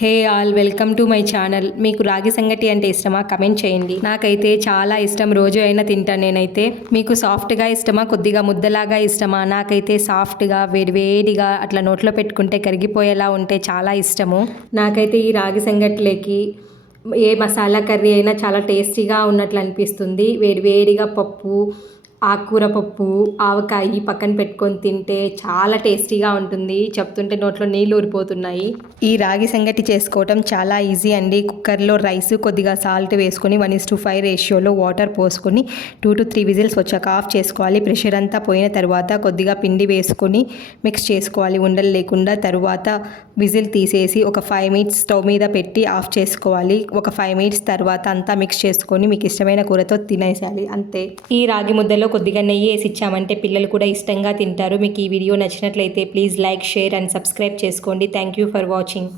Hey all welcome to my channel. మీకు రాగి సంగటి అంటే ఇష్టమా? కమెంట్ చేయండి. నాకైతే చాలా ఇష్టం, రోజు అయినా తింటాను నేనైతే. మీకు సాఫ్ట్గా ఇష్టమా, కొద్దిగా ముద్దలాగా ఇష్టమా? నాకైతే సాఫ్ట్గా వేడివేడిగా అట్లా నోట్లో పెట్టుకుంటే కరిగిపోయేలా ఉంటే చాలా ఇష్టము. నాకైతే ఈ రాగి సంగటిలోకి ఏ మసాలా కర్రీ అయినా చాలా టేస్టీగా ఉన్నట్లు అనిపిస్తుంది. వేడివేడిగా పప్పు, ఆకుకూర పప్పు, ఆవకాయ పక్కన పెట్టుకొని తింటే చాలా టేస్టీగా ఉంటుంది. చెప్తుంటే నోట్లో నీళ్ళు ఊరిపోతున్నాయి. ఈ రాగి సంగటి చేసుకోవటం చాలా ఈజీ అండి. కుక్కర్లో రైస్, కొద్దిగా సాల్ట్ వేసుకొని 1:5 రేషియోలో వాటర్ పోసుకొని 2 to 3 విజిల్స్ వచ్చాక ఆఫ్ చేసుకోవాలి. ప్రెషర్ అంతా పోయిన తర్వాత కొద్దిగా పిండి వేసుకొని మిక్స్ చేసుకోవాలి ఉండలు లేకుండా. తర్వాత విజిల్ తీసేసి ఒక 5 మినిట్స్ స్టవ్ మీద పెట్టి ఆఫ్ చేసుకోవాలి. ఒక 5 మినిట్స్ తర్వాత అంతా మిక్స్ చేసుకొని మీకు ఇష్టమైన కూరతో తినేసేయాలి, అంతే. ఈ రాగి ముద్దలో కొద్దిగా నెయ్యి వేసి ఇచ్చామంటే పిల్లలు కూడా ఇష్టంగా తింటారు. మీకు ఈ వీడియో నచ్చినట్లయితే please like, share and subscribe చేసుకోండి. Thank you for watching.